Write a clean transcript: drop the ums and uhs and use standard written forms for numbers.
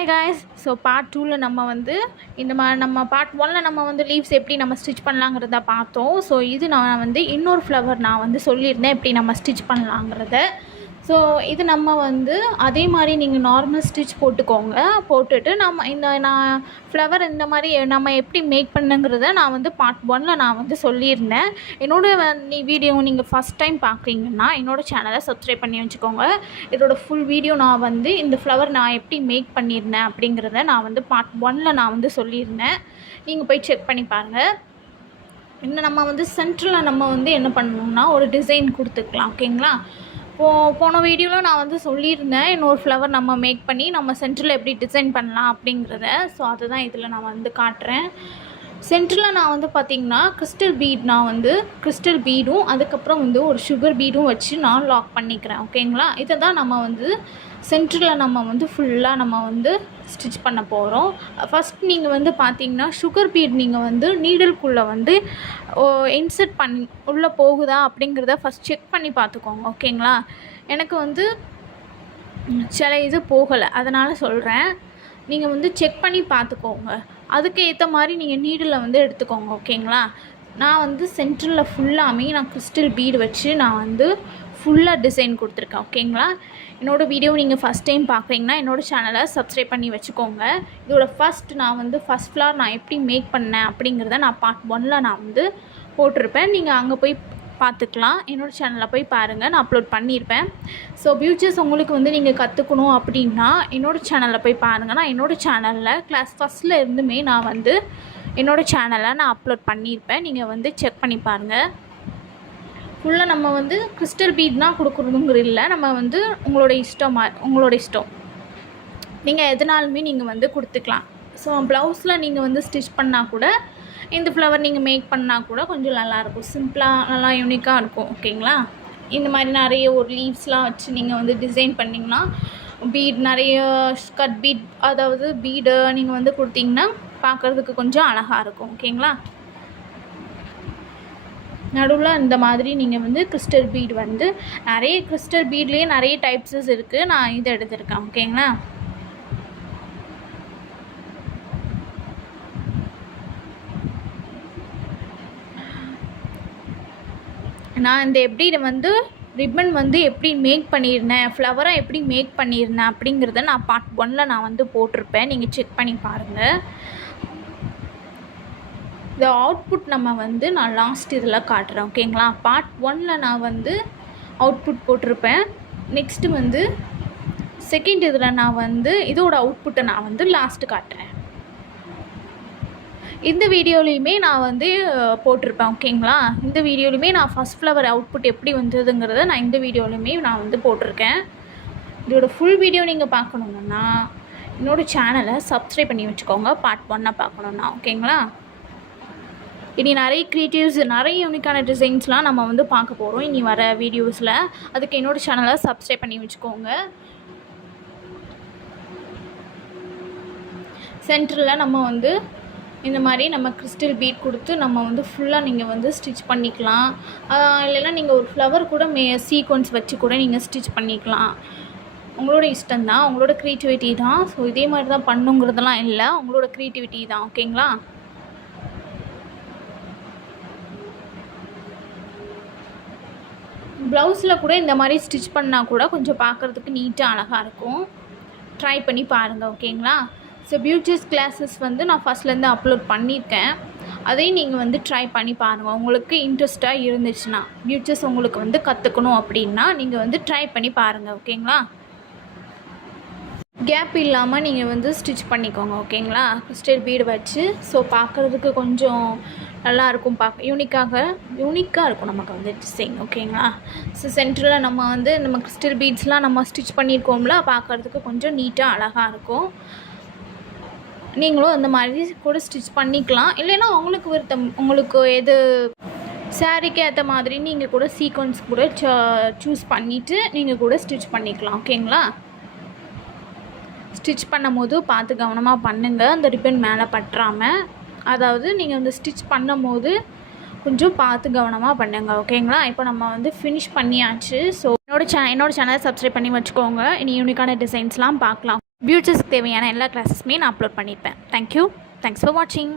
Hi guys, so part 2ல நம்ம part 1ல நம்ம leaves எப்படி நம்ம ஸ்டிச் பண்ணலாங்கிறத பார்த்தோம். ஸோ இது நான் இன்னொரு ஃப்ளவர் நான் சொல்லியிருந்தேன் எப்படி நம்ம ஸ்டிச் பண்ணலாங்கிறத. ஸோ இது நம்ம அதே மாதிரி நீங்கள் நார்மல் ஸ்டிச் போட்டுட்டு நான் ஃப்ளவர் இந்த மாதிரி நம்ம எப்படி மேக் பண்ணுங்கிறத நான் பார்ட் 1ல் நான் சொல்லியிருந்தேன். வீடியோ நீங்கள் ஃபஸ்ட் டைம் பார்க்குறீங்கன்னா என்னோடய சேனலை சப்ஸ்கிரைப் பண்ணி வச்சுக்கோங்க. இதோட ஃபுல் வீடியோ நான் இந்த ஃப்ளவர் நான் எப்படி மேக் பண்ணியிருந்தேன் அப்படிங்கிறத நான் பார்ட் 1ல் நான் சொல்லியிருந்தேன். நீங்கள் போய் செக் பண்ணி பாருங்கள். இன்னும் நம்ம சென்டரில் நம்ம என்ன பண்ணணும்னா ஒரு டிசைன் கொடுத்துக்கலாம். ஓகேங்களா? போன வீடியோவில் நான் சொல்லியிருந்தேன் இன்னொரு ஃப்ளவர் நம்ம மேக் பண்ணி நம்ம சென்டரில் எப்படி டிசைன் பண்ணலாம் அப்படிங்கிறத. ஸோ அதுதான் இதில் நான் காட்டுறேன். சென்டரில் நான் பார்த்திங்கன்னா கிறிஸ்டல் பீட் கிறிஸ்டல் பீடும் அதுக்கப்புறம் ஒரு சுகர் பீடும் வச்சு நான் லாக் பண்ணிக்கிறேன். ஓகேங்களா? இதை தான் நம்ம சென்டரில் நம்ம ஃபுல்லாக நம்ம ஸ்டிச் பண்ண போகிறோம். ஃபஸ்ட் நீங்கள் பார்த்தீங்கன்னா சுகர் பீட் நீங்கள் நீடலுக்குள்ளே இன்சர்ட் உள்ளே போகுதா அப்படிங்கிறத ஃபஸ்ட் செக் பண்ணி பார்த்துக்கோங்க. ஓகேங்களா? எனக்கு சில இது போகலை, அதனால் சொல்கிறேன். நீங்கள் செக் பண்ணி பார்த்துக்கோங்க. அதுக்கு ஏற்ற மாதிரி நீங்கள் நீடில் எடுத்துக்கோங்க. ஓகேங்களா? நான் சென்டரில் ஃபுல்லாமே நான் கிறிஸ்டல் பீடு வச்சு நான் ஃபுல்லாக டிசைன் கொடுத்துருக்கேன். ஓகேங்களா? என்னோடய வீடியோ நீங்கள் ஃபஸ்ட் டைம் பார்க்குறீங்கன்னா என்னோடய சேனலை சப்ஸ்கிரைப் பண்ணி வச்சுக்கோங்க. இதோட ஃபஸ்ட் ஃப்ளவர் நான் எப்படி மேக் பண்ணேன் அப்படிங்கிறத நான் பார்ட் 1ல் நான் போட்டிருப்பேன். நீங்கள் அங்கே போய் பார்த்துக்கலாம். என்னோடய சேனலில் போய் பாருங்கள், நான் அப்லோட் பண்ணியிருப்பேன். ஸோ பியூச்சர்ஸ் உங்களுக்கு நீங்கள் கற்றுக்கணும் அப்படின்னா என்னோடய சேனலில் போய் பாருங்கள். நான் என்னோடய சேனலில் கிளாஸ் ஃபஸ்ட்டில் இருந்துமே நான் என்னோடய சேனலை நான் அப்லோட் பண்ணியிருப்பேன். நீங்கள் செக் பண்ணி பாருங்கள். ஃபுல்லாக நம்ம கிறிஸ்டல் பீட் தான் கொடுக்குறதுங்கிற இல்லை, நம்ம உங்களோட இஷ்டம் நீங்கள் எதனாலுமே நீங்கள் கொடுத்துக்கலாம். ஸோ ப்ளவுஸில் நீங்கள் ஸ்டிச் பண்ணால் கூட இந்த ஃப்ளவர் நீங்கள் மேக் பண்ணால் கூட கொஞ்சம் நல்லாயிருக்கும், சிம்பிளாக நல்லா யூனிக்காக இருக்கும். ஓகேங்களா? இந்த மாதிரி நிறைய ஒரு லீவ்ஸ்லாம் வச்சு நீங்கள் டிசைன் பண்ணிங்கன்னா பீட் நிறைய கட் பீட் அதாவது பீடு நீங்கள் கொடுத்தீங்கன்னா பார்க்குறதுக்கு கொஞ்சம் அழகாக இருக்கும். ஓகேங்களா? நடுவில் இந்த மாதிரி நீங்கள் கிறிஸ்டல் பீட் நிறைய கிறிஸ்டல் பீட்லேயே நிறைய டைப்ஸஸ் இருக்குது. நான் இதை எடுத்திருக்கேன். ஓகேங்களா? நான் இந்த எப்படி ரிப்பன் எப்படி மேக் பண்ணியிருந்தேன், ஃப்ளவரை எப்படி மேக் பண்ணியிருந்தேன் அப்படிங்கிறத நான் பார்ட் 1ல் நான் போட்டிருப்பேன். நீங்கள் செக் பண்ணி பாருங்கள். இந்த அவுட்புட் நம்ம நான் லாஸ்ட் இதில் காட்டுறேன். ஓகேங்களா? பார்ட் 1ல் நான் அவுட்புட் போட்டிருப்பேன். நெக்ஸ்ட்டு செகண்ட் இதில் நான் இதோட அவுட்புட்டை நான் லாஸ்ட்டு காட்டுறேன். இந்த வீடியோலையுமே நான் போட்டிருப்பேன். ஓகேங்களா? இந்த வீடியோலையுமே நான் ஃபஸ்ட் ஃப்ளவர் அவுட்புட் எப்படி வந்ததுங்கிறத நான் இந்த வீடியோலையுமே நான் போட்டிருக்கேன். இதோட ஃபுல் வீடியோ நீங்கள் பார்க்கணுன்னா என்னோடய சேனலை சப்ஸ்கிரைப் பண்ணி வச்சுக்கோங்க. பார்ட் 1 பார்க்கணுன்னா. ஓகேங்களா? இனி நிறைய க்ரியேட்டிவ்ஸ் நிறைய யூனிக்கான டிசைன்ஸ்லாம் நம்ம பார்க்க போகிறோம் இனி வர வீடியோஸில். அதுக்கு என்னோடய சேனலை சப்ஸ்கிரைப் பண்ணி வச்சுக்கோங்க. சென்டரில் நம்ம இந்த மாதிரி நம்ம கிறிஸ்டல் பீட் கொடுத்து நம்ம ஃபுல்லாக நீங்கள் ஸ்டிச் பண்ணிக்கலாம். இல்லைன்னா நீங்கள் ஒரு ஃப்ளவர் கூட சீக்வன்ஸ் வச்சு கூட நீங்கள் ஸ்டிச் பண்ணிக்கலாம். உங்களோட இஷ்டம்தான், உங்களோட க்ரியேட்டிவிட்டி தான். ஸோ இதே மாதிரி தான் பண்ணுங்கிறதெல்லாம் இல்லை, உங்களோட க்ரியேட்டிவிட்டி தான். ஓகேங்களா? ப்ளவுஸில் கூட இந்த மாதிரி ஸ்டிச் பண்ணால் கூட கொஞ்சம் பார்க்குறதுக்கு நீட்டாக அழகாக இருக்கும். ட்ரை பண்ணி பாருங்கள். ஓகேங்களா? ஸோ பியூட்டிஸ் கிளாஸஸ் நான் ஃபஸ்ட்லேருந்து அப்லோட் பண்ணியிருக்கேன். அதையும் நீங்கள் ட்ரை பண்ணி பாருங்கள். உங்களுக்கு இன்ட்ரெஸ்ட்டாக இருந்துச்சுன்னா பியூட்டிஸ் உங்களுக்கு கற்றுக்கணும் அப்படின்னா நீங்கள் ட்ரை பண்ணி பாருங்கள். ஓகேங்களா? கேப் இல்லாமல் நீங்கள் ஸ்டிச் பண்ணிக்கோங்க. ஓகேங்களா? கிறிஸ்டல் பீடு வச்சு. ஸோ பார்க்குறதுக்கு கொஞ்சம் நல்லாயிருக்கும், யூனிக்காக இருக்கும் நமக்கு டிசைன். ஓகேங்களா? ஸோ சென்டரில் நம்ம கிறிஸ்டல் பீட்ஸ்லாம் நம்ம ஸ்டிச் பண்ணியிருக்கோம்ல, பார்க்குறதுக்கு கொஞ்சம் நீட்டாக அழகாக இருக்கும். நீங்களும் அந்த மாதிரி கூட ஸ்டிச் பண்ணிக்கலாம். இல்லைன்னா உங்களுக்கு எது சாரீக்கு ஏற்ற மாதிரி நீங்கள் கூட சீக்வன்ஸ் கூட சூஸ் பண்ணிவிட்டு நீங்கள் கூட ஸ்டிச் பண்ணிக்கலாம். ஓகேங்களா? ஸ்டிச் பண்ணும் போது பார்த்து கவனமாக பண்ணுங்கள், அந்த ரிப்பன் மேலே பற்றாமல். அதாவது நீங்கள் ஸ்டிச் பண்ணும் போது கொஞ்சம் பார்த்து கவனமாக பண்ணுங்க. ஓகேங்களா? இப்போ நம்ம ஃபினிஷ் பண்ணியாச்சு. ஸோ என்னோடய சேனலை சப்ஸ்கிரைப் பண்ணி வச்சுக்கோங்க. இனி யூனிக்கான டிசைன்ஸ்லாம் பார்க்கலாம். பியூட்டிஸ்க்கு தேவையான எல்லா கிளாஸஸுமே நான் அப்லோட் பண்ணியிருப்பேன். தேங்க்யூ. தேங்க்ஸ் ஃபார் வாட்சிங்.